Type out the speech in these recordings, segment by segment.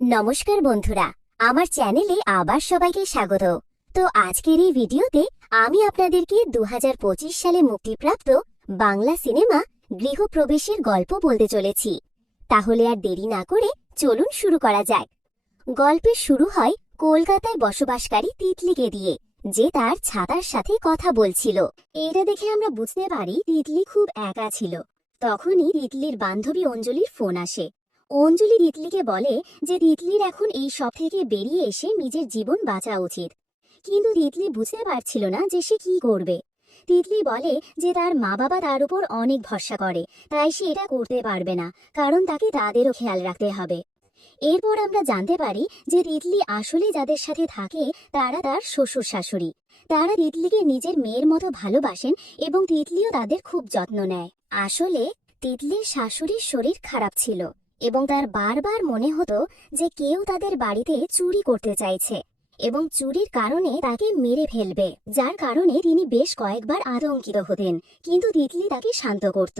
নমস্কার বন্ধুরা, আমার চ্যানেলে আবার সবাইকে স্বাগত। তো আজকের এই ভিডিওতে আমি আপনাদেরকে দু হাজার পঁচিশ সালে মুক্তিপ্রাপ্ত বাংলা সিনেমা গৃহপ্রবেশের গল্প বলতে চলেছি। তাহলে আর দেরি না করে চলুন শুরু করা যাক। গল্পের শুরু হয় কলকাতায় বসবাসকারী তিতলিকে দিয়ে, যে তার ছাতার সাথে কথা বলছিল। এটা দেখে আমরা বুঝতে পারি তিতলি খুব একা ছিল। তখনই তিতলির বান্ধবী অঞ্জলির ফোন আসে। অঞ্জলি তিতলিকে বলে যে তিতলির এখন এই সব থেকে বেরিয়ে এসে নিজের জীবন বাঁচা উচিত। কিন্তু তিতলি বুঝতে পারছিল না যে সে কি করবে। তিতলি বলে যে তার মা বাবা তার উপর অনেক ভরসা করে, তাই সে এটা করতে পারবে না, কারণ তাকে তাদেরও খেয়াল রাখতে হবে। এরপর আমরা জানতে পারি যে তিতলি আসলে যাদের সাথে থাকে তারা তার শ্বশুর শাশুড়ি তারা তিতলিকে নিজের মেয়ের মতো ভালোবাসেন এবং তিতলিও তাদের খুব যত্ন নেয়। আসলে তিতলির শাশুড়ির শরীর খারাপ ছিল। এবং তার বারবার মনে হতো যে কেউ তাদের বাড়িতে চুরি করতে চাইছে এবং চুরির কারণে তাকে মেরে ফেলবে, যার কারণে তিনি বেশ কয়েকবার আতঙ্কিত হতেন, কিন্তু তিতলি তাকে শান্ত করত।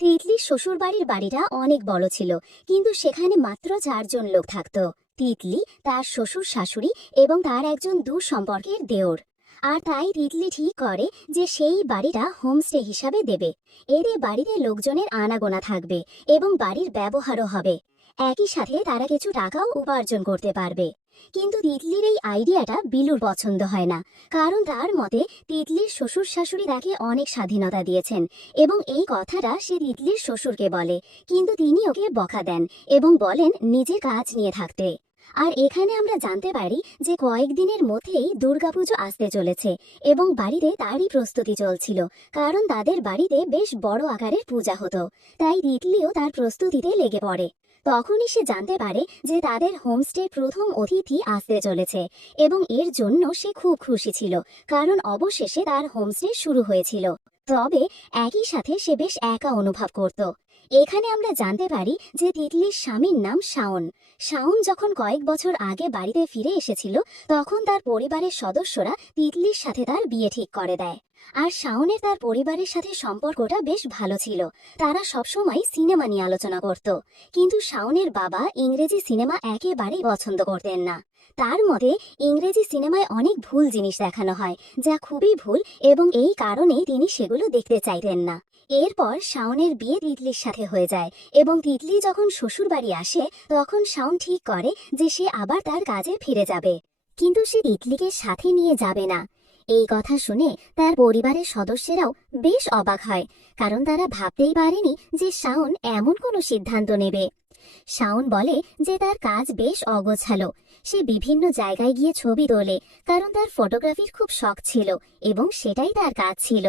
তিতলির শ্বশুর বাড়ির বাড়িটা অনেক বড় ছিল, কিন্তু সেখানে মাত্র চারজন লোক থাকত। তিতলি তার শ্বশুর শাশুড়ি এবং তার একজন দূর সম্পর্কের দেওর। আর তাই তিতলি ঠিক করে যে সেই বাড়িটা হোমস্টে হিসাবে দেবে। এতে বাড়িতে লোকজনের আনাগোনা থাকবে এবং বাড়ির ব্যবহারও হবে। একই সাথে তারা কিছু টাকাও উপার্জন করতে পারবে। কিন্তু তিতলির এই আইডিয়াটা বিলুর পছন্দ হয় না, কারণ তার মতে তিতলির শ্বশুর শাশুড়ি তাকে অনেক স্বাধীনতা দিয়েছেন এবং এই কথাটা সে তিতলির শ্বশুরকে বলে, কিন্তু তিনি ওকে বকা দেন এবং বলেন নিজে কাজ নিয়ে থাকতে। আর এখানে আমরা জানতে পারি যে কয়েকদিনের মধ্যেই দুর্গাপুজো আসতে চলেছে এবং বাড়িতে তারই প্রস্তুতি চলছিল, কারণ তাদের বাড়িতে বেশ বড় আকারের পূজা হতো, তাই তিতলিও তার প্রস্তুতিতে লেগে পড়ে। তখনই সে জানতে পারে যে তাদের হোমস্টের প্রথম অতিথি আসতে চলেছে এবং এর জন্য সে খুব খুশি ছিল, কারণ অবশেষে তার হোমস্টে শুরু হয়েছিল। তবে একই সাথে সে বেশ একা অনুভব করত। এখানে আমরা জানতে পারি যে তিতলির স্বামীর নাম শাওন। শাওন যখন কয়েক বছর আগে বাড়িতে ফিরে এসেছিল, তখন তার পরিবারের সদস্যরা তিতলির সাথে তার বিয়ে ঠিক করে দেয়। আর শাওনের তার পরিবারের সাথে সম্পর্কটা বেশ ভালো ছিল। তারা সবসময় সিনেমা নিয়ে আলোচনা করত। কিন্তু শাওনের বাবা ইংরেজি সিনেমা একেবারেই পছন্দ করতেন না। তার মতে, ইংরেজি সিনেমায় অনেক ভুল জিনিস দেখানো হয়, যা খুবই ভুল এবং এই কারণেই তিনি সেগুলো দেখতে চাইতেন না। এরপর শাওনের বিয়ে তিতলির সাথে হয়ে যায় এবং তিতলি যখন শ্বশুর বাড়ি আসে, তখন শাওন ঠিক করে যে সে আবার তার কাজে ফিরে যাবে। কিন্তু সে তিতলিকে সাথে নিয়ে যাবে না। এই কথা শুনে তার পরিবারের সদস্যরাও বেশ অবাক হয়, কারণ তারা ভাবতেই পারেনি যে শাওন এমন কোনো সিদ্ধান্ত নেবে। শাওন বলে যে তার কাজ বেশ অগোছালো সে বিভিন্ন জায়গায় গিয়ে ছবি তোলে, কারণ তার ফটোগ্রাফির খুব শখ ছিল এবং সেটাই তার কাজ ছিল।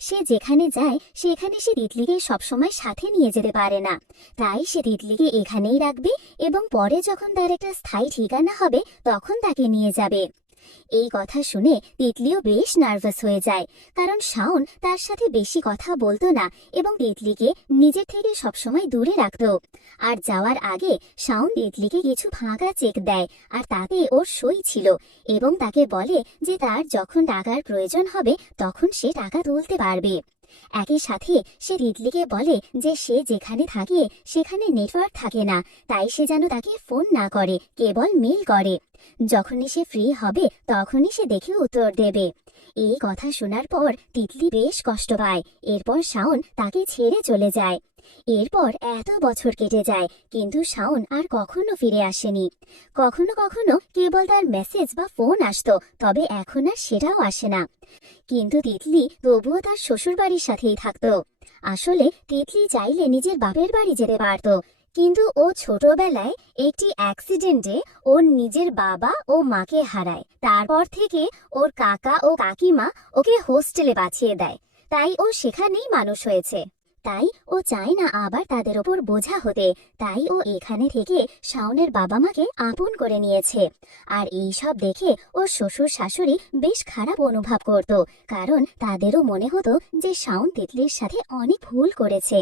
সে যেখানে যায়, সেখানে সে তিতলিকে সবসময় সাথে নিয়ে যেতে পারে না। তাই সে তিতলিকে এখানেই রাখবে এবং পরে যখন তার একটা স্থায়ী ঠিকানা হবে, তখন তাকে নিয়ে যাবে। এই কথা শুনে তেতলিও বেশ নার্ভাস হয়ে যায়। কারণ শাওন তার সাথে বেশি কথা বলতো না এবং তেতলিকে নিজের থেকে সবসময় দূরে রাখত। আর যাওয়ার আগে শাওন তেতলিকে কিছু ফাঁকা চেক দেয় আর তাতে ওর সই ছিল এবং তাকে বলে যে তার যখন টাকার প্রয়োজন হবে তখন সে টাকা তুলতে পারবে। একই সাথে সে রিডলিকে বলে যে সে যেখানে থাকে, সেখানে নেটওয়ার্ক থাকে না, তাই সে যেন তাকে ফোন না করে, কেবল মেল করে। যখনই সে ফ্রি হবে, তখনই সে দেখে উত্তর দেবে। এই কথা শোনার পর তিতলি বেশ কষ্ট পায়, এরপর শাওন তাকে ছেড়ে চলে যায়। এরপর এত বছর কেটে যায়, কিন্তু শাওন আর কখনো ফিরে আসেনি। কখনো কখনো কেবল তার মেসেজ বা ফোন আসতো, তবে এখন আর সেটাও আসে না। কিন্তু তিতলি তবুও তার শ্বশুর বাড়ির সাথেই থাকতো। আসলে তিতলি চাইলে নিজের বাপের বাড়ি যেতে পারতো, কিন্তু ও ছোটবেলায় একটি অ্যাক্সিডেন্টে ওর নিজের বাবা ও মাকে হারায়। তারপর থেকে ওর কাকা ও কাকিমা ওকে হোস্টেলে বাঁচিয়ে দেয়। তাই ও সেখানেই মানুষ হয়েছে। তাই ও চায় না আবার তাদের ওপর বোঝা হতে। তাই ও এখানে থেকে শাওনের বাবা মাকে আপন করে নিয়েছে। আর এই সব দেখে ওর শ্বশুর শাশুড়ি বেশ খারাপ অনুভব করত, কারণ তাদেরও মনে হতো যে শাওন তিতলির সাথে অনেক ভুল করেছে।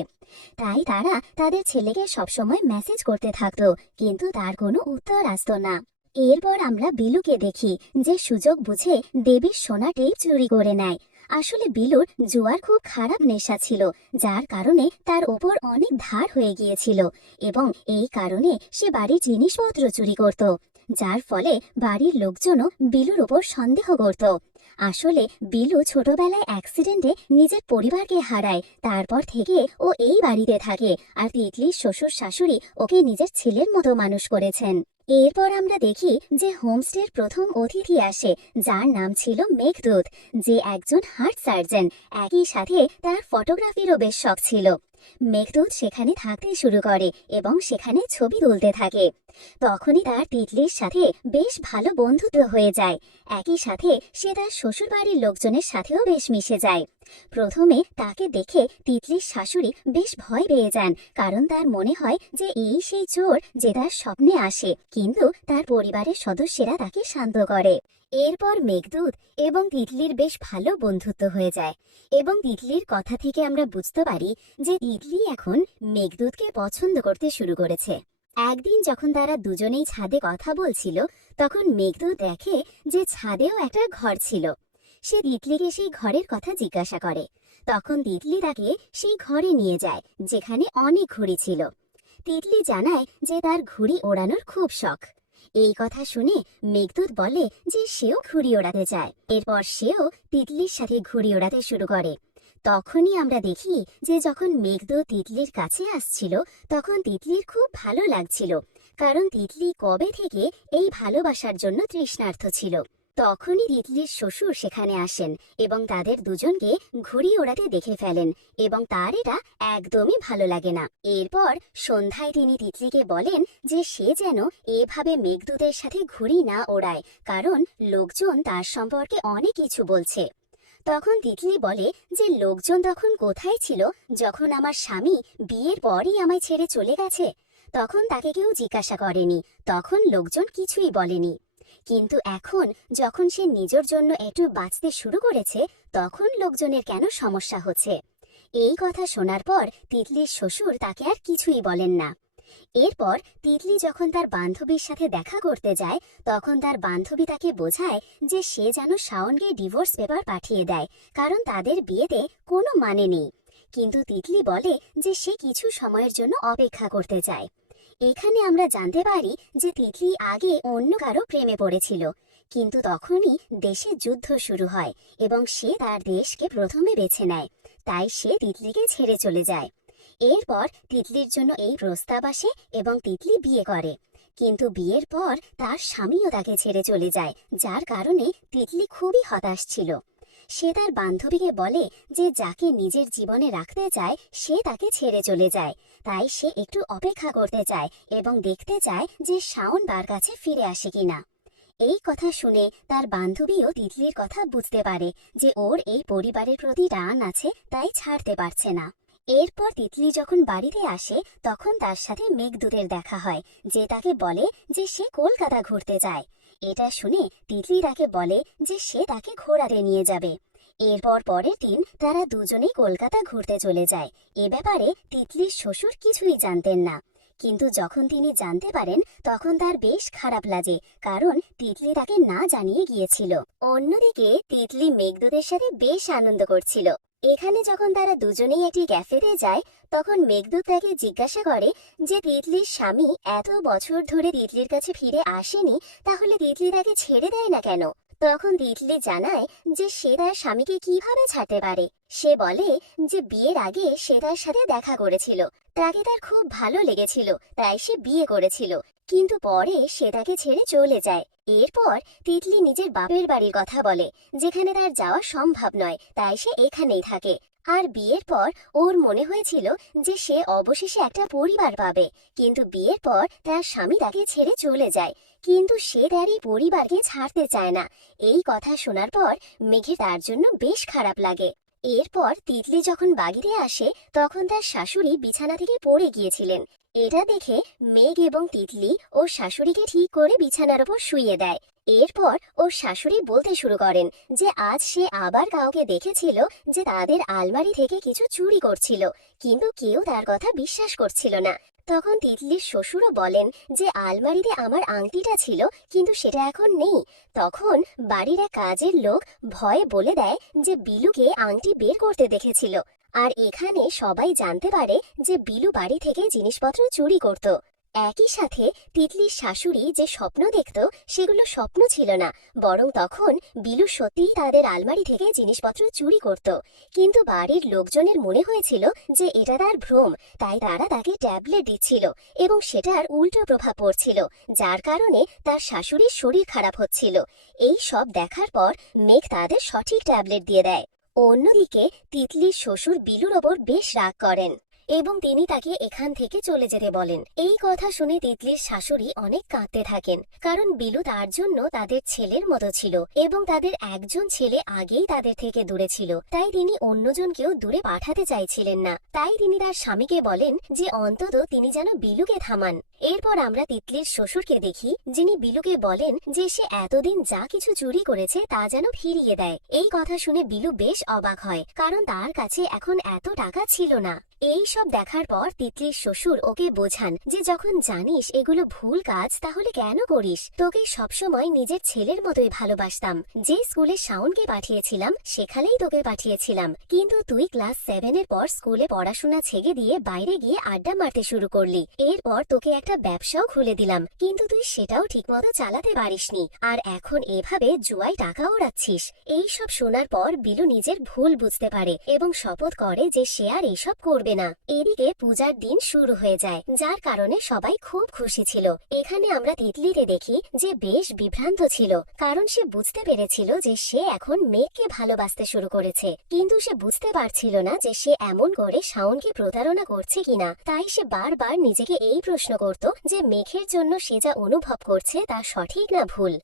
তাই তারা তাদের ছেলেকে সবসময় মেসেজ করতে থাকতো, কিন্তু তার কোনো উত্তর আসতো না। এরপর আমরা বিলুকে দেখি যে সুযোগ বুঝে দেবীর সোনা টেপ চুরি করে নেয়। আসলে বিলুর জুয়ার খুব খারাপ নেশা ছিল, যার কারণে তার ওপর অনেক ধার হয়ে গিয়েছিল এবং এই কারণে সে বাড়ির জিনিসপত্র চুরি করত, যার ফলে বাড়ির লোকজনও বিলুর ওপর সন্দেহ করত। আসলে বিলু ছোটবেলায় অ্যাক্সিডেন্টে নিজের পরিবারকে হারায়, তারপর থেকে ও এই বাড়িতে থাকে, আর তিতলির শ্বশুর শাশুড়ি ওকে নিজের ছেলের মতো মানুষ করেছেন। এরপর আমরা দেখি যে হোমস্টের প্রথম অতিথি আসে, যার নাম ছিল মেঘদূত, যে একজন হার্ট সার্জন। একই সাথে তার ফটোগ্রাফিরও বেশ শখ ছিল। মেঘদূত সেখানে থাকতে শুরু করে এবং সেখানে ছবি তুলতে থাকে। তখনই তার তিতলির সাথে বেশ ভালো বন্ধুত্ব হয়ে যায়। একই সাথে সে তার শ্বশুর বাড়ির লোকজনের সাথেও বেশ মিশে যায়। প্রথমে তাকে দেখে তিতলির শাশুড়ি বেশ ভয় পেয়ে যান, কারণ তার মনে হয় যে এই সেই চোর যে তার স্বপ্নে আসে, কিন্তু তার পরিবারের সদস্যেরা তাকে শান্ত করে। এরপর মেঘদূত এবং তিতলির বেশ ভালো বন্ধুত্ব হয়ে যায়। এবং তিতলির কথা থেকে আমরা বুঝতে পারি যে তিতলি এখন মেঘদূতকে পছন্দ করতে শুরু করেছে। একদিন যখন তারা দুজনেই ছাদে কথা বলছিল, তখন মেঘদূত দেখে যে ছাদেও একটা ঘর ছিল। সে তিতলিকে সেই ঘরের কথা জিজ্ঞাসা করে। তখন তিতলি তাকে সেই ঘরে নিয়ে যায়, যেখানে অনেক ঘুড়ি ছিল। তিতলি জানায় যে তার ঘুড়ি ওড়ানোর খুব শখ। এই কথা শুনে মেঘদূত বলে যে সেও ঘুড়ি ওড়াতে চায় এরপর সেও তিতলির সাথে ঘুড়ি ওড়াতে শুরু করে। তখনই আমরা দেখি যে যখন মেঘদূত তিতলির কাছে আসছিল, তখন তিতলির খুব ভালো লাগছিল, কারণ তিতলি কবে থেকে এই ভালোবাসার জন্য তৃষ্ণার্থ ছিল। তখনই তিতলির শ্বশুর সেখানে আসেন এবং তাদের দুজনকে ঘুড়ি ওড়াতে দেখে ফেলেন এবং তার এটা একদমই ভালো লাগে না। এরপর সন্ধ্যায় তিনি তিতলিকে বলেন যে সে যেন এভাবে মেঘদূতের সাথে ঘুড়ি না ওড়ায়, কারণ লোকজন তার সম্পর্কে অনেক কিছু বলছে। তখন তিতলি বলে যে, লোকজন তখন কোথায় ছিল? যখন আমার স্বামী বিয়ের পরই আমায় ছেড়ে চলে গেছে, তখন তাকে কেউ জিজ্ঞাসা করেনি, তখন লোকজন কিছুই বলেনি। কিন্তু এখন যখন সে নিজের জন্য একটু বাঁচতে শুরু করেছে, তখন লোকজনের কেন সমস্যা হচ্ছে? এই কথা শোনার পর তিতলির শ্বশুর তাকে আর কিছুই বলেন না। এরপর তিতলি যখন তার বান্ধবীর সাথে দেখা করতে যায়, তখন তার বান্ধবী তাকে বোঝায় যে সে যেন শাওনকে ডিভোর্স পেপার পাঠিয়ে দেয়, কারণ তাদের বিয়েতে কোনো মানে নেই। কিন্তু তিতলি বলে যে সে কিছু সময়ের জন্য অপেক্ষা করতে চায়। এখানে আমরা জানতে পারি যে তিতলি আগে অন্য কারও প্রেমে পড়েছিল, কিন্তু তখনই দেশে যুদ্ধ শুরু হয় এবং সে তার দেশকে প্রথমে বেছে নেয়, তাই সে তিতলিকে ছেড়ে চলে যায়। এরপর তিতলির জন্য এই প্রস্তাব আসে এবং তিতলি বিয়ে করে। কিন্তু বিয়ের পর তার স্বামীও তাকে ছেড়ে চলে যায়, যার কারণে তিতলি খুবই হতাশ ছিল। সে তার বান্ধবীকে বলে যে যাকে নিজের জীবনে রাখতে চায়, সে তাকে ছেড়ে চলে যায়। তাই সে একটু অপেক্ষা করতে চায় এবং দেখতে চায় যে শাওন তার কাছে ফিরে আসে কিনা। এই কথা শুনে তার বান্ধবীও তিতলির কথা বুঝতে পারে যে ওর এই পরিবারের প্রতি টান আছে, তাই ছাড়তে পারছে না। এরপর তিতলি যখন বাড়িতে আসে, তখন তার সাথে মেঘদূতের দেখা হয়, যে তাকে বলে যে সে কলকাতা ঘুরতে যায়। এটা শুনে তিতলি তাকে বলে যে সে তাকে ঘোরাতে নিয়ে যাবে। এরপর পরের দিন তারা দুজনেই কলকাতা ঘুরতে চলে যায়। এ ব্যাপারে তিতলির শ্বশুর কিছুই জানতেন না। কিন্তু যখন তিনি জানতে পারেন, তখন তার বেশ খারাপ লাগে, কারণ তিতলি তাকে না জানিয়ে গিয়েছিল। অন্যদিকে তিতলি মেঘদূতের সাথে বেশ আনন্দ করছিল। এখানে যখন তারা দুজনেই একটি ক্যাফেতে যায়, তখন মেঘদূত তাকে জিজ্ঞাসা করে যে তিতলির স্বামী এত বছর ধরে তিতলির কাছে ফিরে আসেনি, তাহলে তিতলি তাকে ছেড়ে দেয় না কেন? তখন তিতলি জানায় যে সে তার স্বামীকে কীভাবে ছাড়তে পারে। সে বলে যে বিয়ের আগে সে তার সাথে দেখা করেছিল। তাকে তার খুব ভালো লেগেছিল, তাই সে বিয়ে করেছিল। কিন্তু পরে সে তাকে ছেড়ে চলে যায়। এরপর তিতলি নিজের বাপের বাড়ির কথা বলে, যেখানে তার যাওয়া সম্ভব নয়, তাই সে এখানেই থাকে। আর বিয়ের পর ওর মনে হয়েছিল যে সে অবশেষে একটা পরিবার পাবে। কিন্তু বিয়ের পর তার স্বামী তাকে ছেড়ে চলে যায়। কিন্তু সে তার এই পরিবারকে ছাড়তে চায় না। এই কথা শোনার পর মেঘে তার জন্য বেশ খারাপ লাগে। এরপর তিতলি যখন বাগিরে আসে, তখন তার শাশুড়ি বিছানা থেকে পড়ে গিয়েছিলেন। এটা দেখে মেঘ এবং তিতলি ও শাশুড়িকে ঠিক করে বিছানার ওপর শুইয়ে দেয়। এরপর ওর শাশুড়ি বলতে শুরু করেন যে আজ সে আবার কাউকে দেখেছিল যে তাদের আলমারি থেকে কিছু চুরি করছিল, কিন্তু কেউ তার কথা বিশ্বাস করছিল না। তখন তিতলির শ্বশুরও বলেন যে আলমারিতে আমার আংটিটা ছিল, কিন্তু সেটা এখন নেই। তখন বাড়ির এক কাজের লোক ভয়ে বলে দেয় যে বিলুকে আংটি বের করতে দেখেছিল। আর এখানে সবাই জানতে পারে যে বিলু বাড়ি থেকে জিনিসপত্র চুরি করত। একই সাথে তিতলির শাশুড়ি যে স্বপ্ন দেখত, সেগুলো স্বপ্ন ছিল না। বরং তখন বিলু সত্যিই তাদের আলমারি থেকে জিনিসপত্র চুরি করত। কিন্তু বাড়ির লোকজনের মনে হয়েছিল যে এটা তার ভ্রম, তাই তারা তাকে ট্যাবলেট দিচ্ছিল এবং সেটার উল্টো প্রভাব পড়ছিল, যার কারণে তার শাশুড়ির শরীর খারাপ হচ্ছিল। এই সব দেখার পর মেঘ তাদের সঠিক ট্যাবলেট দিয়ে দেয়। অন্যদিকে তিতলির শ্বশুর বিলুর ওপর বেশ রাগ করেন। এবং তিনি তাকে এখান থেকে চলে যেতে বলেন। এই কথা শুনে তিতলির শাশুড়ি অনেক কাঁদতে থাকেন, কারণ বিলু তার জন্য তাদের ছেলের মতো ছিল এবং তাদের একজন ছেলে আগেই তাদের থেকে দূরে ছিল। তাই তিনি অন্যজনকেও দূরে পাঠাতে চাইছিলেন না। তাই তিনি তার স্বামীকে বলেন যে, অন্তত তিনি যেন বিলুকে থামান। এরপর আমরা তিতলির শ্বশুরকে দেখি, যিনি বিলুকে বলেন যে, সে এতদিন যা কিছু চুরি করেছে তা যেন ফিরিয়ে দেয়। এই কথা শুনে বিলু বেশ অবাক হয়, কারণ তার কাছে এখন এত টাকা ছিল না। এই সব দেখার পর তিতলির শ্বশুর ওকে বোঝান যে যখন জানিস এগুলো ভুল কাজ, তাহলে কেন করিস? তোকে সবসময় নিজের ছেলের মতোই ভালোবাসতাম। যে স্কুলে শাওনকে পাঠিয়েছিলাম, সেখানেই তোকে পাঠিয়েছিলাম। কিন্তু তুই ক্লাস সেভেনের পর স্কুলে পড়াশোনা ছেড়ে দিয়ে বাইরে গিয়ে আড্ডা মারতে শুরু করলি। এরপর তোকে একটা ব্যবসাও খুলে দিলাম। কিন্তু তুই সেটাও ঠিকমতো চালাতে পারিসনি। আর এখন এভাবে জুয়ায় টাকা ওড়াচ্ছিস। এই সব শোনার পর বিলু নিজের ভুল বুঝতে পারে এবং শপথ করে যে সে আর এসব করবে না। এদিকে পূজার দিন শুরু হয়ে যায়, যার কারণে সবাই খুব খুশি ছিল। এখানে আমরা তিতলিতে দেখি যে বেশ বিভ্রান্ত ছিল, কারণ সে বুঝতে পেরেছিল যে সে এখন মেঘকে ভালোবাসতে শুরু করেছে। কিন্তু সে বুঝতে পারছিল না যে সে এমন করে শাওনকে প্রতারণা করছে কিনা। তাই সে বারবার নিজেকে এই প্রশ্ন করত যে মেঘের জন্য সে যা অনুভব করছে তা সঠিক না ভুল।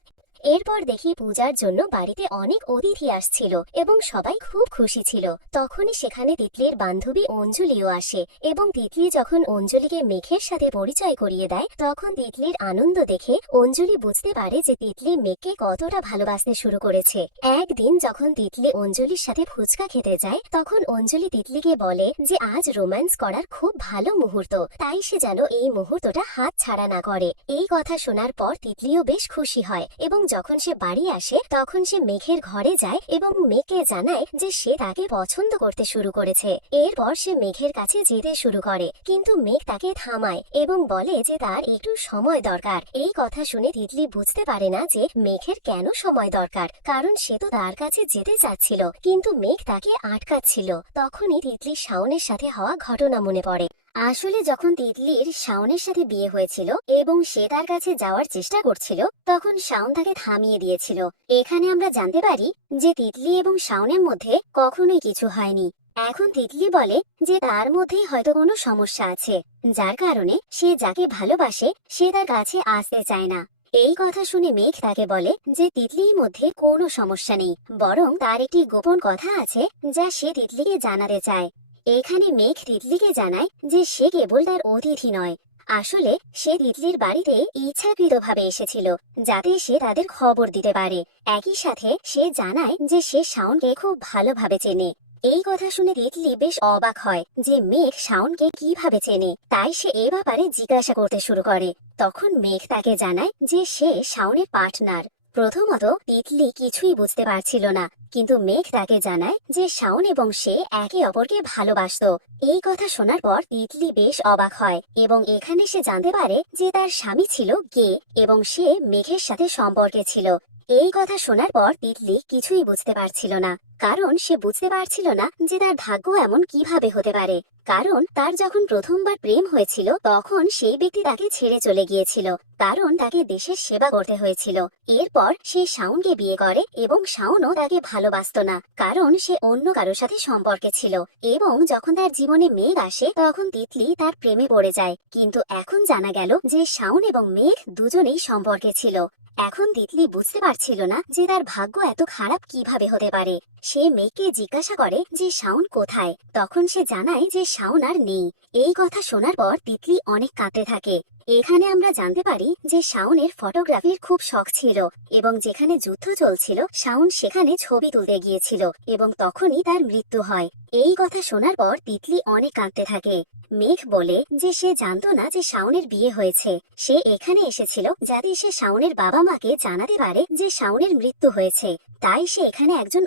এরপর দেখি পূজার জন্য বাড়িতে অনেক অতিথি আসছিল এবং সবাই খুব খুশি ছিল। তখনই সেখানে তিতলির বান্ধবী অঞ্জলিও আসে এবং তিতলি যখন অঞ্জলিকে মেঘের সাথে পরিচয় করিয়ে দেয়, তখন তিতলির আনন্দ দেখে অঞ্জলি বুঝতে পারে যে তিতলি মেঘকে কতটা ভালোবাসতে শুরু করেছে। একদিন যখন তিতলি অঞ্জলির সাথে ফুচকা খেতে যায়, তখন অঞ্জলি তিতলিকে বলে যে আজ রোম্যান্স করার খুব ভালো মুহূর্ত, তাই সে যেন এই মুহূর্তটা হাত ছাড়া না করে। এই কথা শোনার পর তিতলিও বেশ খুশি হয় এবং যখন সে বাড়ি আসে, তখন সে মেঘের ঘরে যায় এবং মেঘকে জানায় যে সে তাকে পছন্দ করতে শুরু করেছে। এরপর সে মেঘের কাছে যেতে শুরু করে, কিন্তু মেঘ তাকে থামায় এবং বলে যে তার একটু সময় দরকার। এই কথা শুনে তিতলি বুঝতে পারে না যে মেঘের কেন সময় দরকার, কারণ সে তো তার কাছে যেতে চাচ্ছিল, কিন্তু মেঘ তাকে আটকাচ্ছিল। তখনই তিতলি শাওনের সাথে হওয়া ঘটনা মনে পড়ে। আসলে যখন তিতলির শাওনের সাথে বিয়ে হয়েছিল এবং সে তার কাছে যাওয়ার চেষ্টা করছিল, তখন শাওন তাকে থামিয়ে দিয়েছিল। এখানে আমরা জানতে পারি যে তিতলি এবং শাওনের মধ্যে কখনোই কিছু হয়নি। এখন তিতলি বলে যে তার মধ্যেই হয়তো কোনো সমস্যা আছে, যার কারণে সে যাকে ভালোবাসে, সে তার কাছে আসতে চায় না। এই কথা শুনে মেঘ তাকে বলে যে তিতলির মধ্যে কোনো সমস্যা নেই, বরং তার একটি গোপন কথা আছে যা সে তিতলিকে জানাতে চায়। এখানে মেঘ তিতলিকে জানায় যে সে কেবল তার অতিথি নয়। আসলে সে তিতলির বাড়িতে ইচ্ছাকৃতভাবে এসেছিল, যাতে সে তাদের খবর দিতে পারে। একই সাথে সে জানায় যে সে শাওনকে খুব ভালোভাবে চেনে। এই কথা শুনে তিতলি বেশ অবাক হয় যে মেঘ শাওনকে কীভাবে চেনে, তাই সে এ ব্যাপারে জিজ্ঞাসা করতে শুরু করে। তখন মেঘ তাকে জানায় যে সে শাওনের পার্টনার। প্রথমত তিতলি কিছুই বুঝতে পারছিল না, কিন্তু মেঘ তাকে জানায় যে শাওন এবং সে একে অপরকে ভালোবাসত। এই কথা শোনার পর তিতলি বেশ অবাক হয় এবং এখানে সে জানতে পারে যে তার স্বামী ছিল গে এবং সে মেঘের সাথে সম্পর্কে ছিল। এই কথা শোনার পর তিতলি কিছুই বুঝতে পারছিল না। কারণ সে বুঝতে পারছিল না যে তার ভাগ্য এমন কীভাবে হতে পারে। কারণ তার যখন প্রথমবার প্রেম হয়েছিল, তখন সেই ব্যক্তি তাকে ছেড়ে চলে গিয়েছিল। কারণ তাকে দেশের সেবা করতে হয়েছিল। এরপর সে শাওনকে বিয়ে করে এবং শাওনও তাকে ভালোবাসত না। কারণ সে অন্য কারোর সাথে সম্পর্কে ছিল। এবং যখন তার জীবনে মেঘ আসে, তখন তিতলি তার প্রেমে পড়ে যায়। কিন্তু এখন জানা গেল যে শাওন এবং মেঘ দুজনেই সম্পর্কে ছিল। এখন তিতলি বুঝতে পারছিল না যে তার ভাগ্য এত খারাপ কীভাবে হতে পারে। সে মেয়েকে জিজ্ঞাসা করে যে, শাওন কোথায়? তখন সে জানায় যে, শাওন আর নেই। এই কথা শোনার পর তিতলি অনেক কাঁদতে থাকে। এখানে আমরা জানতে পারি যে, শাওনের ফটোগ্রাফির খুব শখ ছিল এবং যেখানে যুদ্ধ চলছিল, শাওন সেখানে ছবি তুলতে গিয়েছিল এবং তখনই তার মৃত্যু হয়। এই কথা শোনার পর তিতলি অনেক কাঁদতে থাকে। মেঘ বলে যে, সে জানতো না যে, শাওনের বিয়ে হয়েছে। সে এখানে এসেছিল যাতে সে শাওনের বাবা মাকে জানাতে পারে যে, শাওনের মৃত্যু হয়েছে। তাই সে এখানে একজন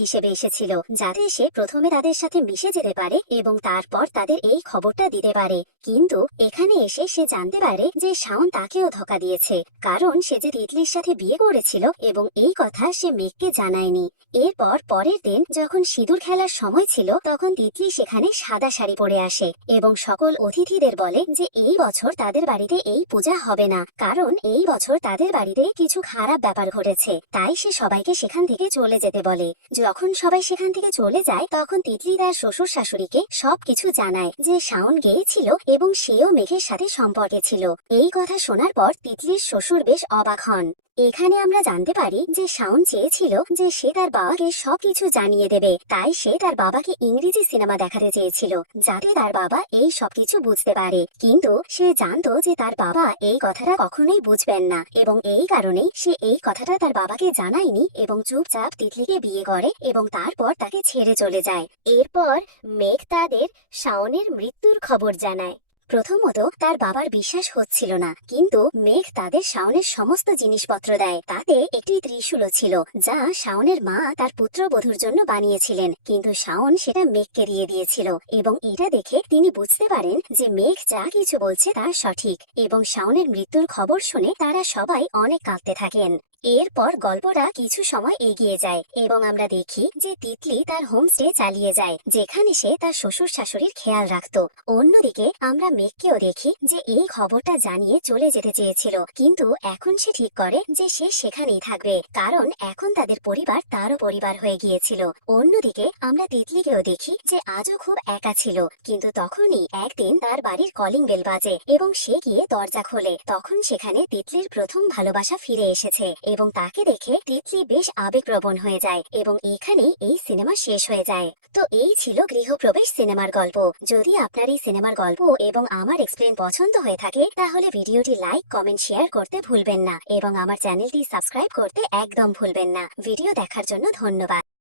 হিসেবে এসেছিল, যাতে সে প্রথমে তাদের সাথে মিশে যেতে পারে এবং তারপর তাদের এই খবরটা দিতে পারে। কিন্তু এখানে এসে সে জানতে পারে যে শাওন তাকেও ধোকা দিয়েছে, কারণ সে যে তিতলির সাথে বিয়ে করেছিল এবং এই কথা সে মেঘকে জানায়নি। এরপর পরের দিন যখন সিঁদুর খেলার সময় ছিল, তখন তিতলি সেখানে সাদা শাড়ি পরে আসে এবং সকল অতিথিদের বলে যে এই বছর তাদের বাড়িতে এই পূজা হবে না, কারণ এই বছর তাদের বাড়িতে কিছু খারাপ ব্যাপার ঘটেছে, তাই সে সবাইকে সেখান থেকে চলে যেতে বলে। যখন সবাই সেখান থেকে চলে যায়, তখন তিতলি তার শ্বশুর শাশুড়িকে সবকিছু জানায় যে শাওন গেয়েছিল এবং সেও মেঘের সাথে সম্পর্কে ছিল। এই কথা শোনার পর তিতলির শ্বশুর বেশ অবাক হন। এখানে আমরা জানতে পারি যে শাওন চেয়েছিল যে সে তার বাবাকে সবকিছু জানিয়ে দেবে, তাই সে তার বাবাকে ইংরেজি সিনেমা দেখাতে চেয়েছিল, যাতে তার বাবা এই সবকিছু বুঝতে পারে। কিন্তু সে জানতো যে তার বাবা এই কথাটা কখনোই বুঝবেন না, এবং এই কারণেই সে এই কথাটা তার বাবাকে জানায়নি এবং চুপচাপ তিতলিকে বিয়ে করে এবং তারপর তাকে ছেড়ে চলে যায়। এরপর মেঘ তাদের শাওনের মৃত্যুর খবর জানায়। প্রথমত, তার বাবার বিশ্বাস হচ্ছিল না, কিন্তু মেঘ তাদের শাওনের সমস্ত জিনিসপত্র দেয়, তাতে একটি ত্রিশূলও ছিল, যা শাওনের মা তার পুত্রবধূর জন্য বানিয়েছিলেন, কিন্তু শাওন সেটা মেঘকে দিয়ে দিয়েছিল, এবং এটা দেখে তিনি বুঝতে পারেন যে মেঘ যা কিছু বলছে তা সঠিক, এবং শাওনের মৃত্যুর খবর শুনে তারা সবাই অনেক কাঁদতে থাকেন। এরপর গল্পটা কিছু সময় এগিয়ে যায় এবং আমরা দেখি যে তিতলি তার হোমস্টে চালিয়ে যায়, যেখানে সে তার শ্বশুর শাশুড়ির খেয়াল রাখত। অন্যদিকে আমরা মেঘকেও দেখি যে এই খবরটা জানিয়ে চলে যেতে চেয়েছিল, কিন্তু এখন সে ঠিক করে যে সে সেখানেই থাকবে, কারণ এখন তাদের পরিবার তারও পরিবার হয়ে গিয়েছিল। অন্যদিকে আমরা তিতলিকেও দেখি যে আজও খুব একা ছিল, কিন্তু তখনই একদিন তার বাড়ির কলিং বেল বাজে এবং সে গিয়ে দরজা খোলে। তখন সেখানে তিতলির প্রথম ভালোবাসা ফিরে এসেছে এবং তাকে দেখে তিতলি বেশ আবেগপ্রবণ হয়ে যায় এবং এখানেই এই সিনেমা শেষ হয়ে যায়। তো এই ছিল গৃহপ্রবেশ সিনেমার গল্প। যদি আপনার এই সিনেমার গল্প এবং আমার এক্সপ্লেন পছন্দ হয়ে থাকে, তাহলে ভিডিওটি লাইক, কমেন্ট, শেয়ার করতে ভুলবেন না এবং আমার চ্যানেলটি সাবস্ক্রাইব করতে একদম ভুলবেন না। ভিডিও দেখার জন্য ধন্যবাদ।